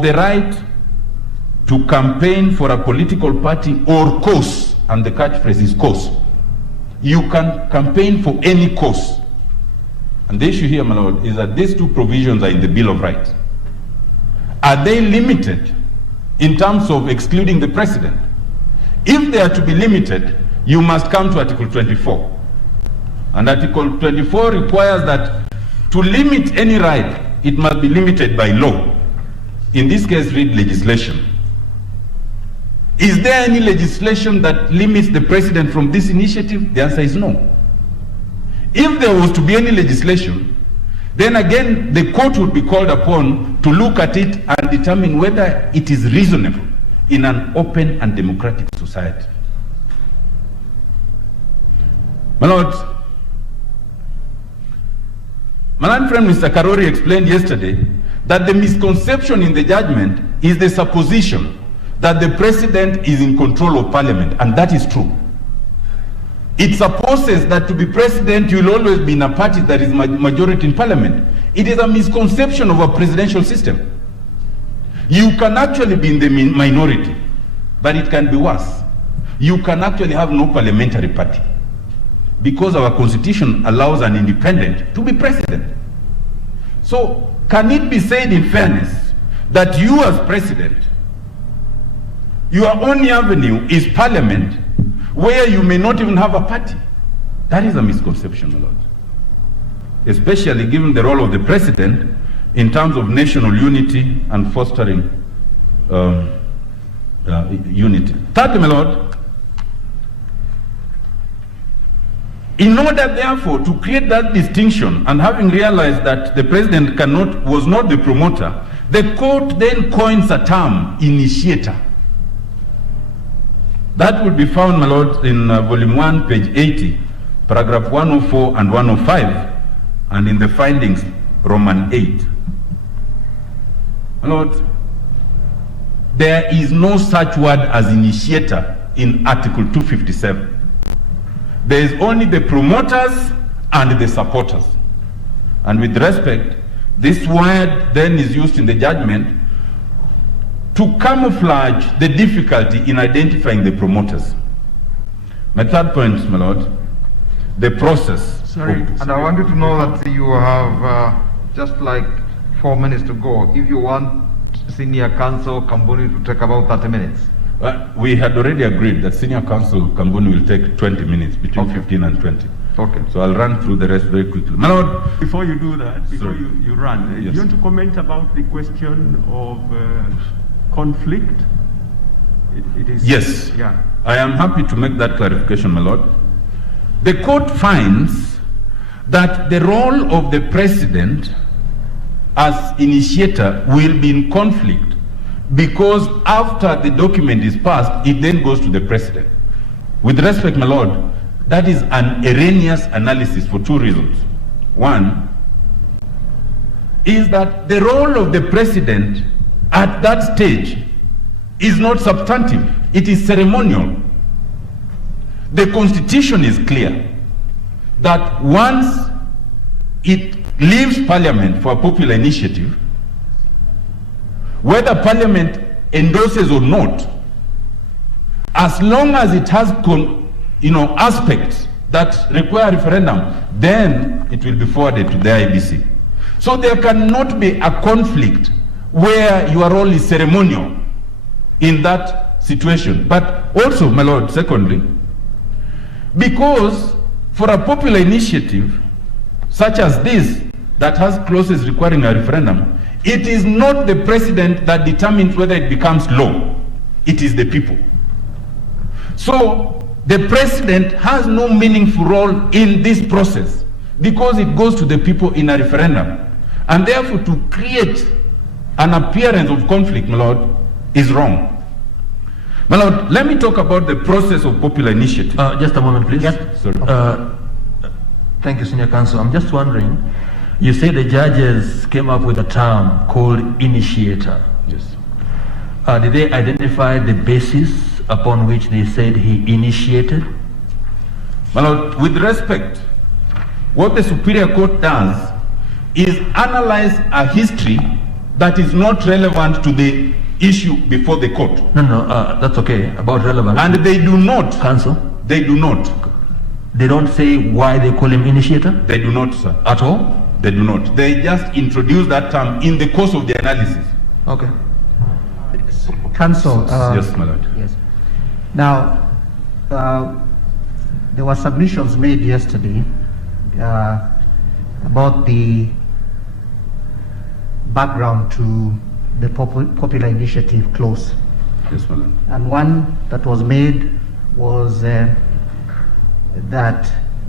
the right to campaign for a political party or cause, and the catchphrase is cause. You can campaign for any cause. And the issue here, my lord, is that these two provisions are in the Bill of Rights. Are they limited in terms of excluding the president? If they are to be limited, you must come to Article 24. And Article 24 requires that to limit any right, it must be limited by law. In this case, read legislation. Is there any legislation that limits the president from this initiative? The answer is no. If there was to be any legislation, then again the court would be called upon to look at it and determine whether it is reasonable in an open and democratic society. My lord, my learned friend Mr. Karori explained yesterday that the misconception in the judgment is the supposition that the president is in control of parliament, and that is true. It supposes that to be president, you will always be in a party that is majority in parliament. It is a misconception of a presidential system. You can actually be in the minority, but it can be worse. You can actually have no parliamentary party, because our constitution allows an independent to be president. So, can it be said in fairness that you as president, your only avenue is parliament, where you may not even have a party? That is a misconception, my lord. Especially given the role of the president in terms of national unity and fostering unity. Thirdly, my lord, in order therefore to create that distinction, and having realized that the president was not the promoter, the court then coins a term, initiator. That will be found, my lord, in volume 1, page 80, paragraph 104 and 105, and in the findings, Roman 8. My lord, there is no such word as initiator in Article 257. There is only the promoters and the supporters. And with respect, this word then is used in the judgment to camouflage the difficulty in identifying the promoters. My third point, my lord, the process. Sorry, and I wanted to know that you have just like 4 minutes to go. If you want Senior Counsel Kambuni to take about 30 minutes. We had already agreed that Senior Counsel Kambuni will take 20 minutes, between 15 and 20. Okay. So I'll run through the rest very quickly. My lord, before you do that, before you run, yes. You want to comment about the question of conflict? It is. Yes. Yeah. I am happy to make that clarification, my lord. The court finds that the role of the president as initiator will be in conflict, because after the document is passed, it then goes to the president. With respect, my lord, that is an erroneous analysis for two reasons. One is that the role of the president at that stage is not substantive, it is ceremonial. The constitution is clear that once it leaves parliament for a popular initiative, whether parliament endorses or not, as long as it has aspects that require referendum, then it will be forwarded to the IBC. So there cannot be a conflict where your role is ceremonial in that situation. But also, my lord, secondly, because for a popular initiative such as this that has clauses requiring a referendum, it is not the president that determines whether it becomes law. It is the people. So the president has no meaningful role in this process because it goes to the people in a referendum. And therefore, to create an appearance of conflict, my lord, is wrong. My lord, let me talk about the process of popular initiative. Just a moment, please. Yes. Sorry. Thank you, Senior Counsel. I'm just wondering, you say the judges came up with a term called initiator. Yes. Did they identify the basis upon which they said he initiated? My lord, with respect, what the Superior Court does is analyze a history that is not relevant to the issue before the court. No, that's okay, about relevance. And they do not. Counsel? They do not. They don't say why they call him initiator? They do not, sir. At all? They do not. They just introduce that term in the course of the analysis. Okay. Counsel. Yes, my lord. Yes. Now, there were submissions made yesterday about the background to the popular initiative clause. Yes, my lord. And one that was made was that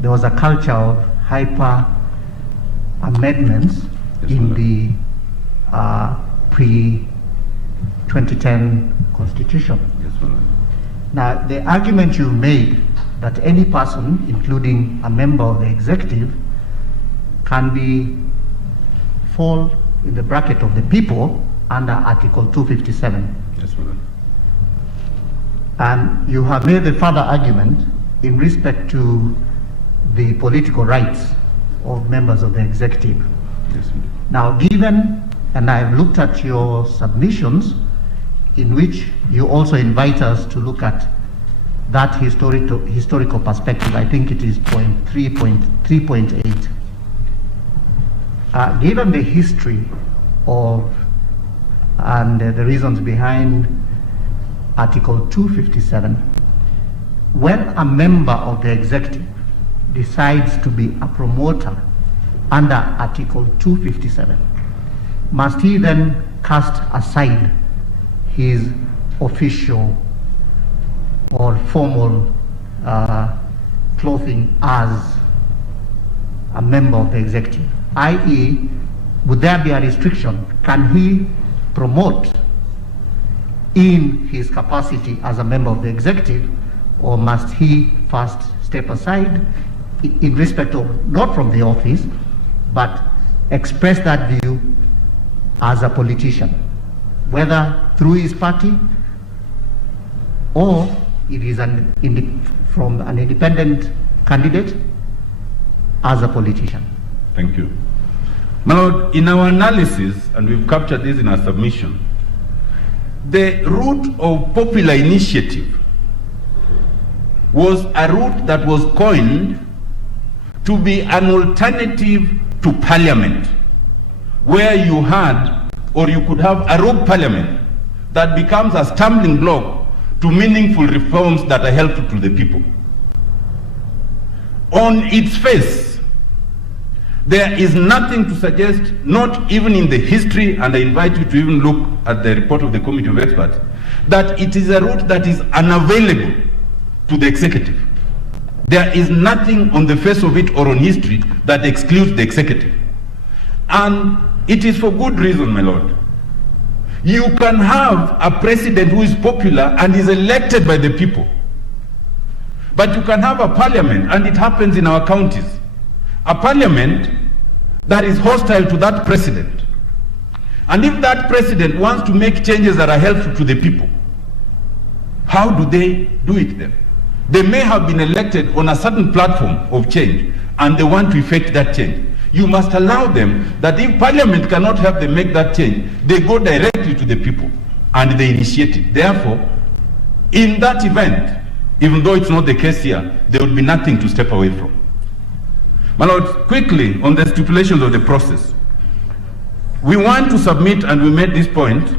there was a culture of hyper amendments Yes, in my the pre-2010 constitution. Yes, my lord. Now, the argument you made that any person, including a member of the executive, can fall in the bracket of the people under Article 257. Yes, my lord. And you have made the further argument in respect to the political rights of members of the executive. Yes, my lord. Now, given, and I've looked at your submissions, in which you also invite us to look at that historical perspective. I think it is 3.8. Given the history of and the reasons behind Article 257, when a member of the executive decides to be a promoter under Article 257, must he then cast aside his official or formal clothing as a member of the executive? I.e., would there be a restriction? Can he promote in his capacity as a member of the executive, or must he first step aside in respect of, not from the office, but express that view as a politician, whether through his party or it is from an independent candidate as a politician? Thank you. My lord, in our analysis, and we've captured this in our submission, the route of popular initiative was a route that was coined to be an alternative to parliament, where you had, or you could have, a rogue parliament that becomes a stumbling block to meaningful reforms that are helpful to the people. On its face, there is nothing to suggest, not even in the history, and I invite you to even look at the report of the Committee of Experts, that it is a route that is unavailable to the executive. There is nothing on the face of it or on history that excludes the executive. And it is for good reason, my lord. You can have a president who is popular and is elected by the people. But you can have a parliament, and it happens in our counties, a parliament that is hostile to that president. And if that president wants to make changes that are helpful to the people, how do they do it then? They may have been elected on a certain platform of change, and they want to effect that change. You must allow them that if parliament cannot help them make that change, they go directly to the people and they initiate it. Therefore, in that event, even though it's not the case here, there would be nothing to step away from. My lord, quickly on the stipulations of the process, we want to submit, and we made this point,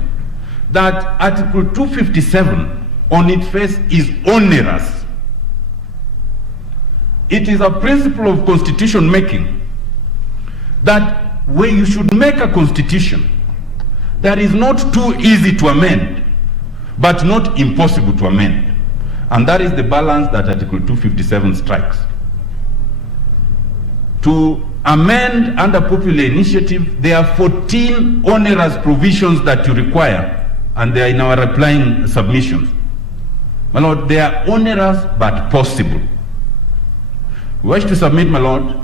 that Article 257 on its face is onerous. It is a principle of constitution making that when you should make a constitution that is not too easy to amend, but not impossible to amend. And that is the balance that Article 257 strikes. To amend under popular initiative, there are 14 onerous provisions that you require, and they are in our replying submissions. My lord, they are onerous but possible. We wish to submit, my lord,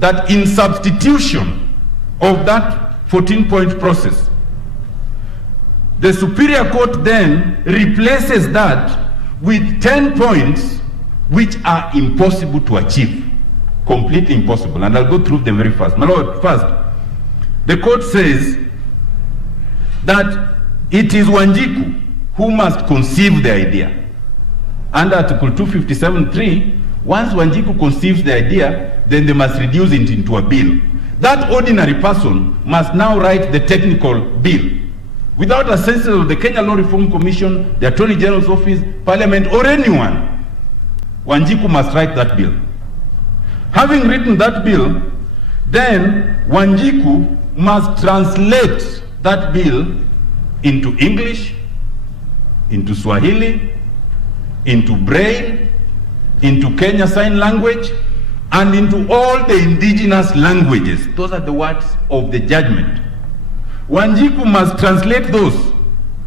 that in substitution of that 14-point process, the Superior Court then replaces that with 10 points which are impossible to achieve, completely impossible. And I'll go through them very fast. My lord, first, the court says that it is Wanjiku who must conceive the idea. Under Article 257(3), once Wanjiku conceives the idea, then they must reduce it into a bill. That ordinary person must now write the technical bill. Without assistance of the Kenya Law Reform Commission, the Attorney General's Office, Parliament, or anyone, Wanjiku must write that bill. Having written that bill, then Wanjiku must translate that bill into English, into Swahili, into Braille, into Kenya Sign Language, and into all the indigenous languages. Those are the words of the judgment. Wanjiku must translate those.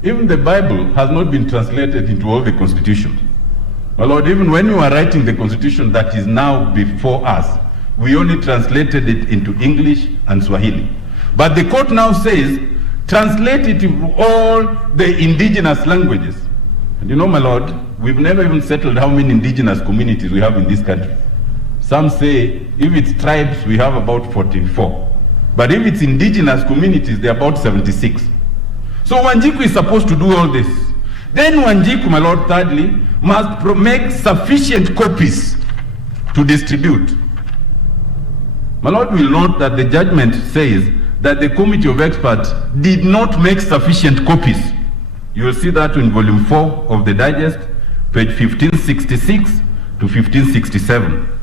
Even the Bible has not been translated into all the constitutions. My Lord, even when you are writing the constitution that is now before us, we only translated it into English and Swahili. But the court now says, translate it into all the indigenous languages. And you know, my Lord, we've never even settled how many indigenous communities we have in this country. Some say if it's tribes, we have about 44. But if it's indigenous communities, they're about 76. So Wanjiku is supposed to do all this. Then Wanjiku, my Lord, thirdly, must make sufficient copies to distribute. My Lord will note that the judgment says that the committee of experts did not make sufficient copies. You will see that in volume 4 of the digest, page 1566 to 1567.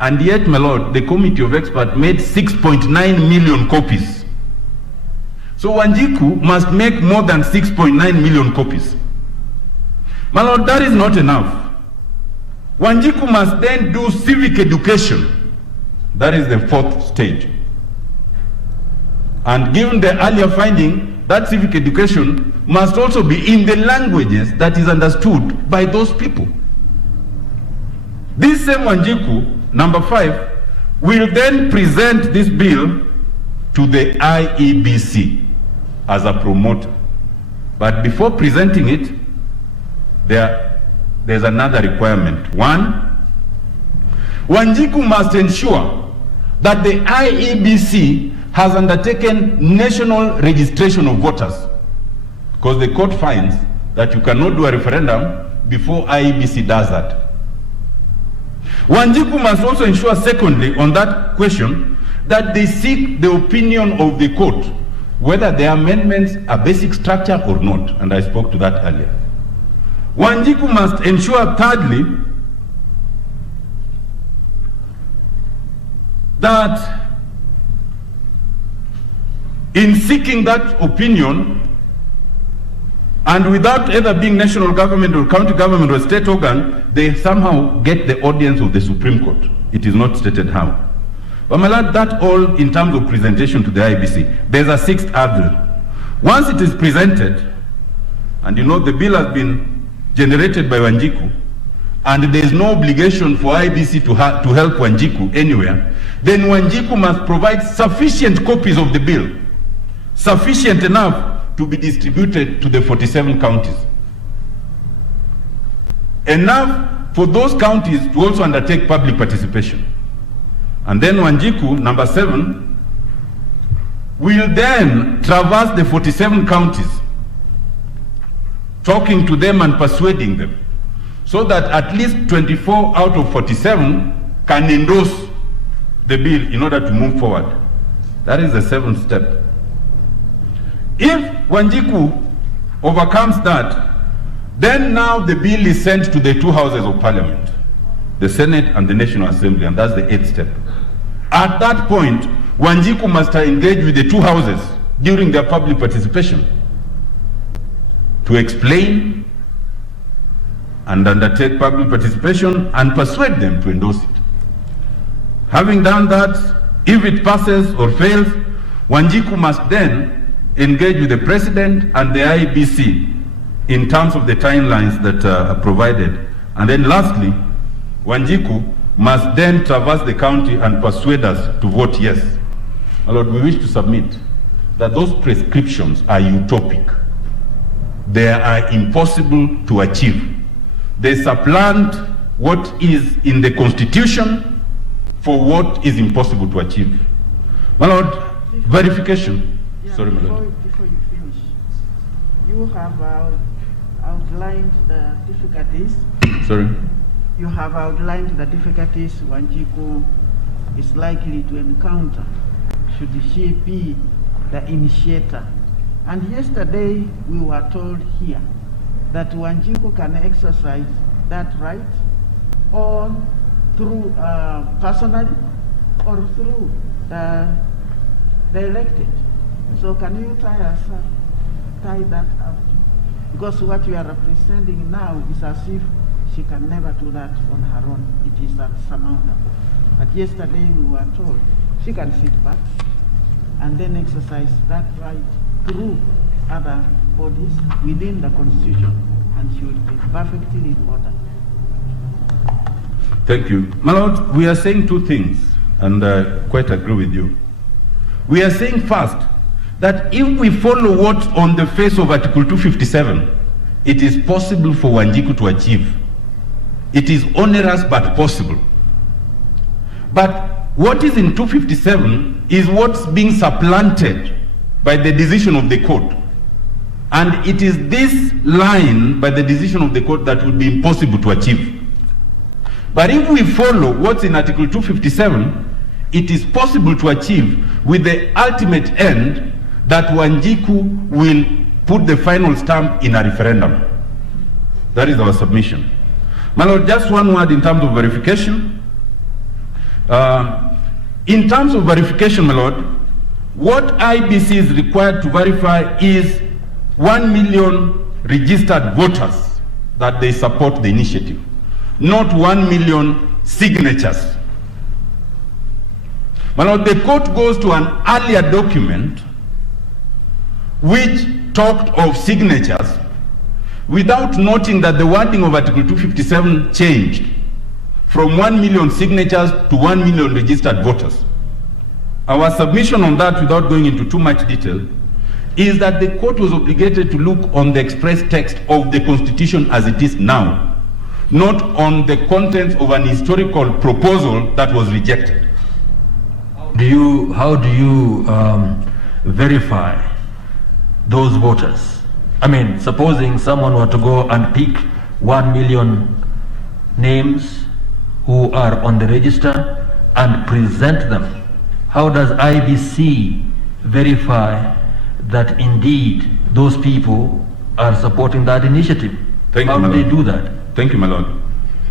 And yet, my Lord, the committee of experts made 6.9 million copies. So Wanjiku must make more than 6.9 million copies. My Lord, that is not enough. Wanjiku must then do civic education. That is the fourth stage. And given the earlier finding, that civic education must also be in the languages that is understood by those people. This same Wanjiku, number 5, will then present this bill to the IEBC as a promoter. But before presenting it, there's another requirement. 1, Wanjiku must ensure that the IEBC has undertaken national registration of voters, because the court finds that you cannot do a referendum before IEBC does that. Wanjiku must also ensure, secondly, on that question, that they seek the opinion of the court, whether the amendments are basic structure or not, and I spoke to that earlier. Wanjiku must ensure, thirdly, that in seeking that opinion, and without either being national government or county government or state organ, they somehow get the audience of the Supreme Court. It is not stated how. But my Lord, that all in terms of presentation to the IEBC. There's a sixth hurdle. Once it is presented, and you know the bill has been generated by Wanjiku, and there is no obligation for IEBC to help Wanjiku anywhere, then Wanjiku must provide sufficient copies of the bill, sufficient enough to be distributed to the 47 counties. Enough for those counties to also undertake public participation. And then Wanjiku, number 7, will then traverse the 47 counties, talking to them and persuading them, so that at least 24 out of 47 can endorse the bill in order to move forward. That is the 7th step. If Wanjiku overcomes that, then now the bill is sent to the 2 houses of parliament, the Senate and the National Assembly, and that's the 8th step. At that point, Wanjiku must engage with the 2 houses during their public participation to explain and undertake public participation and persuade them to endorse it. Having done that, if it passes or fails, Wanjiku must then engage with the President and the IEBC in terms of the timelines that are provided. And then lastly, Wanjiku must then traverse the county and persuade us to vote yes. My Lord, we wish to submit that those prescriptions are utopic. They are impossible to achieve. They supplant what is in the Constitution for what is impossible to achieve. My Lord, verification. Yeah, Sorry, my Lord. Before you finish, You have outlined the difficulties. Sorry? You have outlined the difficulties Wanjiku is likely to encounter should she be the initiator. And yesterday we were told here that Wanjiku can exercise that right or through personally or through the elected. So can you tie that up? Because what you are representing now is as if she can never do that on her own. It is unsurmountable. But yesterday we were told she can sit back and then exercise that right through other bodies within the Constitution, and she will be perfectly in order. Thank you. My Lord, we are saying two things, and I quite agree with you. We are saying first, that if we follow what's on the face of Article 257, it is possible for Wanjiku to achieve. It is onerous but possible. But what is in 257 is what's being supplanted by the decision of the court. And it is this line by the decision of the court that would be impossible to achieve. But if we follow what's in Article 257, it is possible to achieve with the ultimate end that Wanjiku will put the final stamp in a referendum. That is our submission. My Lord, just one word in terms of verification. In terms of verification, my Lord, what IBC is required to verify is 1 million registered voters that they support the initiative, not 1 million signatures. My Lord, the court goes to an earlier document which talked of signatures without noting that the wording of Article 257 changed from 1 million signatures to 1 million registered voters. Our submission on that, without going into too much detail, is that the court was obligated to look on the express text of the Constitution as it is now, not on the contents of an historical proposal that was rejected. How do you verify those voters? I mean, supposing someone were to go and pick 1 million names who are on the register and present them, how does IBC verify that indeed those people are supporting that initiative? How do they do that? Thank you, my Lord.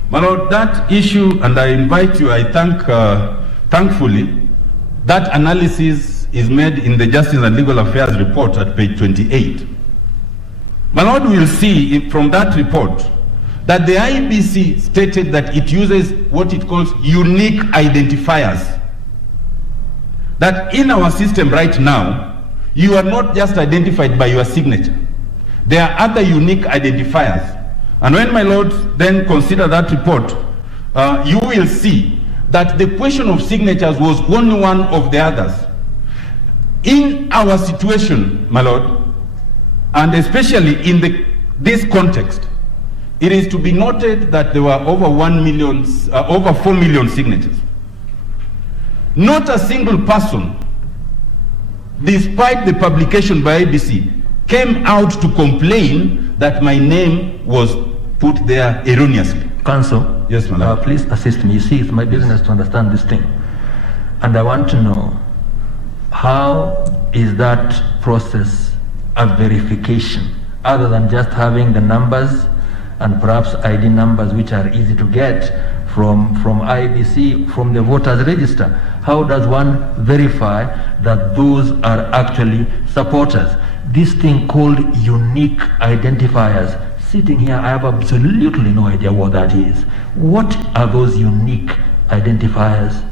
My Lord, that issue, and I invite you, I thank, thankfully, that analysis is made in the Justice and Legal Affairs report at page 28. My Lord, we will see from that report that the IBC stated that it uses what it calls unique identifiers. That in our system right now, you are not just identified by your signature. There are other unique identifiers. And when my Lord then consider that report, you will see that the question of signatures was only one of the others. In our situation, my Lord, and especially in this context, it is to be noted that there were over 4 million signatures. Not a single person, despite the publication by ABC, came out to complain that my name was put there erroneously. Counsel, yes, my Lord. Please assist me. You see, it's my business to understand this thing. And I want to know, how is that process a verification, other than just having the numbers and perhaps ID numbers which are easy to get from IBC, from the voters register? How does one verify that those are actually supporters? This thing called unique identifiers, sitting here, I have absolutely no idea what that is. What are those unique identifiers?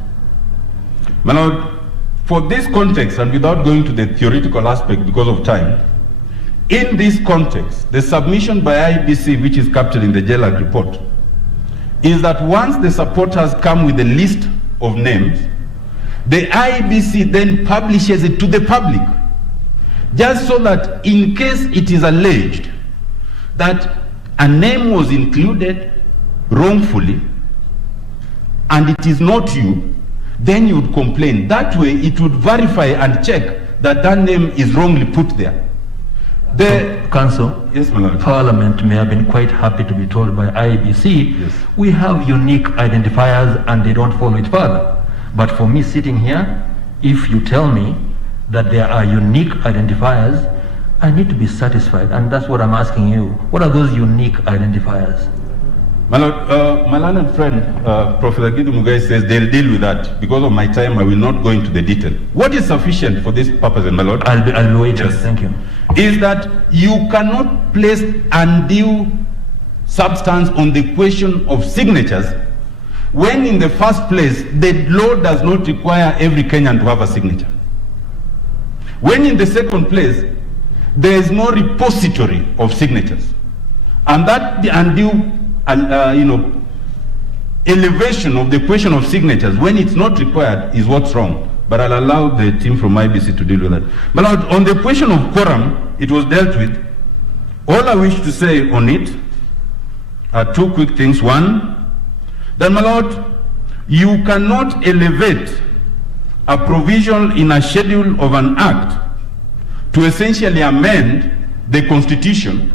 My Lord, for this context, and without going to the theoretical aspect because of time, in this context, the submission by IBC, which is captured in the JLAG report, is that once the supporters come with a list of names, the IBC then publishes it to the public, just so that in case it is alleged that a name was included wrongfully and it is not you, then you would complain. That way it would verify and check that that name is wrongly put there. The Council, yes, my lord. Parliament may have been quite happy to be told by IEBC, Yes. we have unique identifiers and they don't follow it further. But for me sitting here, if you tell me that there are unique identifiers, I need to be satisfied, and that's what I'm asking you. What are those unique identifiers? My lord, my learned friend, Professor Gidu Mugai says they'll deal with that. Because of my time, I will not go into the detail. What is sufficient for this purpose, my lord? I'll wait. Yes. Thank you. Is that you cannot place undue substance on the question of signatures when in the first place the law does not require every Kenyan to have a signature. When in the second place there is no repository of signatures, and that the undue elevation of the question of signatures when it's not required is what's wrong. But I'll allow the team from IBC to deal with that. But now, on the question of quorum, it was dealt with. All I wish to say on it are two quick things. One, that, my lord, you cannot elevate a provision in a schedule of an act to essentially amend the constitution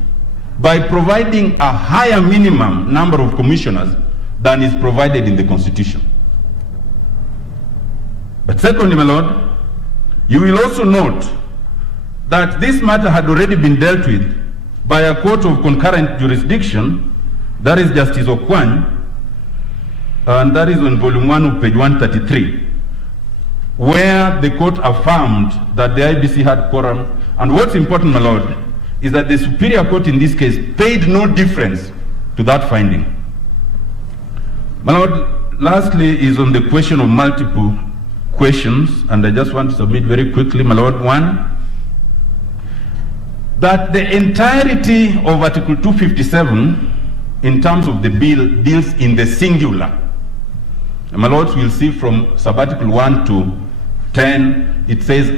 by providing a higher minimum number of commissioners than is provided in the constitution. But secondly, my lord, you will also note that this matter had already been dealt with by a court of concurrent jurisdiction, that is Justice Okwan, and that is on volume 1 of page 133, where the court affirmed that the IBC had quorum. And what's important, my lord, is that the Superior Court in this case paid no difference to that finding. My lord, lastly is on the question of multiple questions, and I just want to submit very quickly, my lord. One, that the entirety of Article 257 in terms of the bill deals in the singular. And my lords will see from subarticle 1 to 10, it says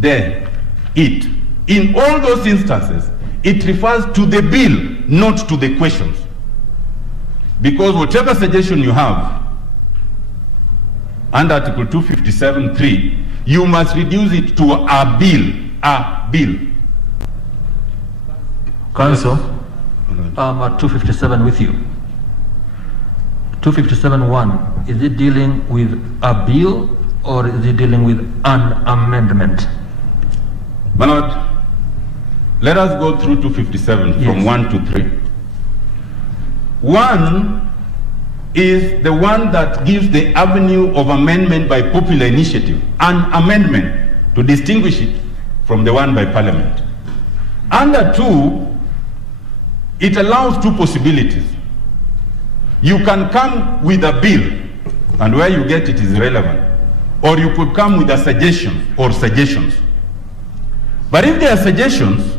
there, it. In all those instances, it refers to the bill, not to the questions. Because whatever suggestion you have under Article 257(3), you must reduce it to a bill, Council, I'm at 257 with you. 257(1), is it dealing with a bill or is it dealing with an amendment? My lord, let us go through 257 from Yes. 1 to 3. 1 is the one that gives the avenue of amendment by popular initiative, an amendment to distinguish it from the one by parliament. Under 2, it allows two possibilities. You can come with a bill, and where you get it is irrelevant, or you could come with a suggestion or suggestions. But if there are suggestions,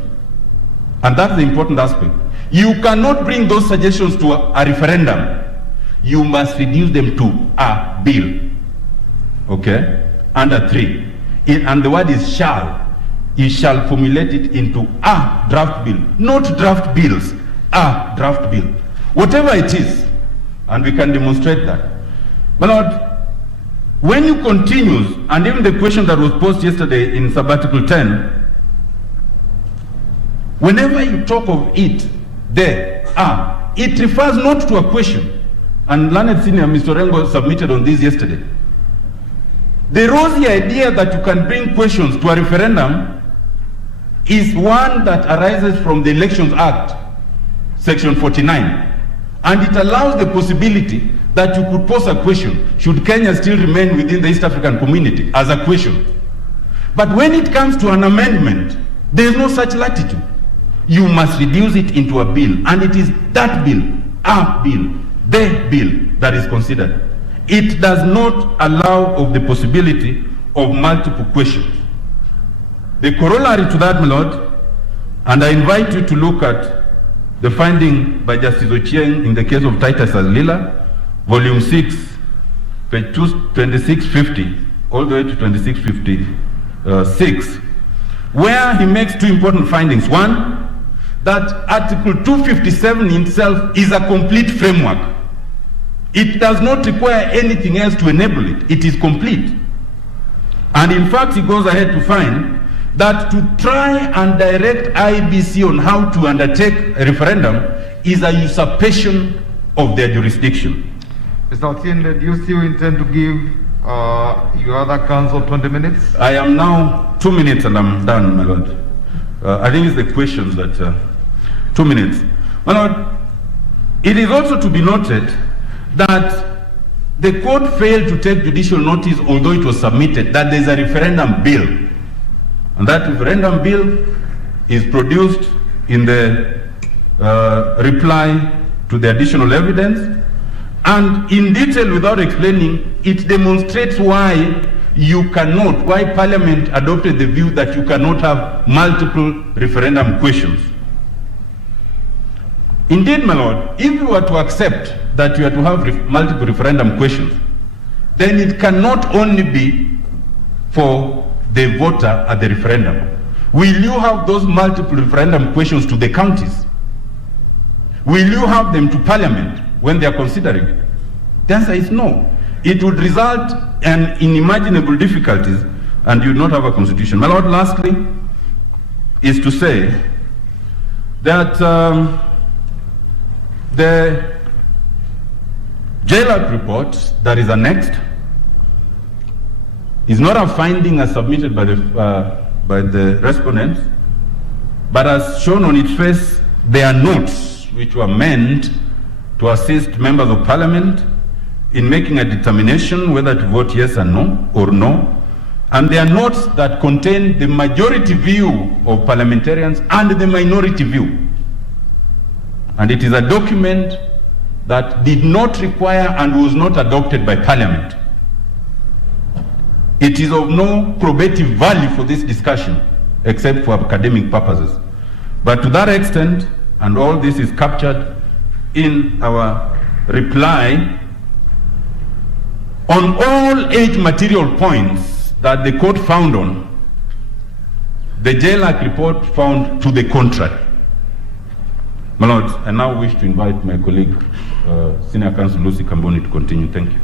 and that's the important aspect, you cannot bring those suggestions to a referendum. You must reduce them to a bill. Okay? Under 3. And the word is shall. You shall formulate it into a draft bill. Not draft bills. A draft bill. Whatever it is. And we can demonstrate that. My lord, when you continue, and even the question that was posed yesterday in subarticle 10, whenever you talk of it, there, it refers not to a question. And learned senior Mr. Rengo submitted on this yesterday. The rosy idea that you can bring questions to a referendum is one that arises from the Elections Act, section 49. And it allows the possibility that you could pose a question, should Kenya still remain within the East African community, as a question. But when it comes to an amendment, there is no such latitude. You must reduce it into a bill, and it is that bill, a bill, the bill that is considered. It does not allow of the possibility of multiple questions. The corollary to that, my lord, and I invite you to look at the finding by Justice Ochieng in the case of Titus Azlila, volume 6, page 2650, all the way to 2656, where he makes two important findings. One, that Article 257 itself is a complete framework. It does not require anything else to enable it. It is complete. And in fact, he goes ahead to find that to try and direct IBC on how to undertake a referendum is a usurpation of their jurisdiction. Mr. Atiende, do you still intend to give your other counsel 20 minutes? I am now 2 minutes and I'm done, my lord. I think it's the questions that 2 minutes. My lord, it is also to be noted that the court failed to take judicial notice, although it was submitted, that there is a referendum bill. And that referendum bill is produced in the reply to the additional evidence. And in detail, without explaining, it demonstrates why why Parliament adopted the view that you cannot have multiple referendum questions. Indeed, my lord, if you were to accept that you are to have multiple referendum questions, then it cannot only be for the voter at the referendum. Will you have those multiple referendum questions to the counties? Will you have them to Parliament when they are considering it? The answer is no. It would result in unimaginable difficulties and you would not have a constitution. My lord, lastly, is to say that the JLAC report that is annexed is not a finding as submitted by the respondents, but as shown on its face, they are notes which were meant to assist members of Parliament in making a determination whether to vote yes or no. And they are notes that contain the majority view of parliamentarians and the minority view. And it is a document that did not require and was not adopted by Parliament. It is of no probative value for this discussion, except for academic purposes. But to that extent, and all this is captured in our reply, on all 8 material points that the court found on, the JLAC report found to the contrary. My lord, I now wish to invite my colleague, Senior Counsel Lucy Kamboni, to continue. Thank you.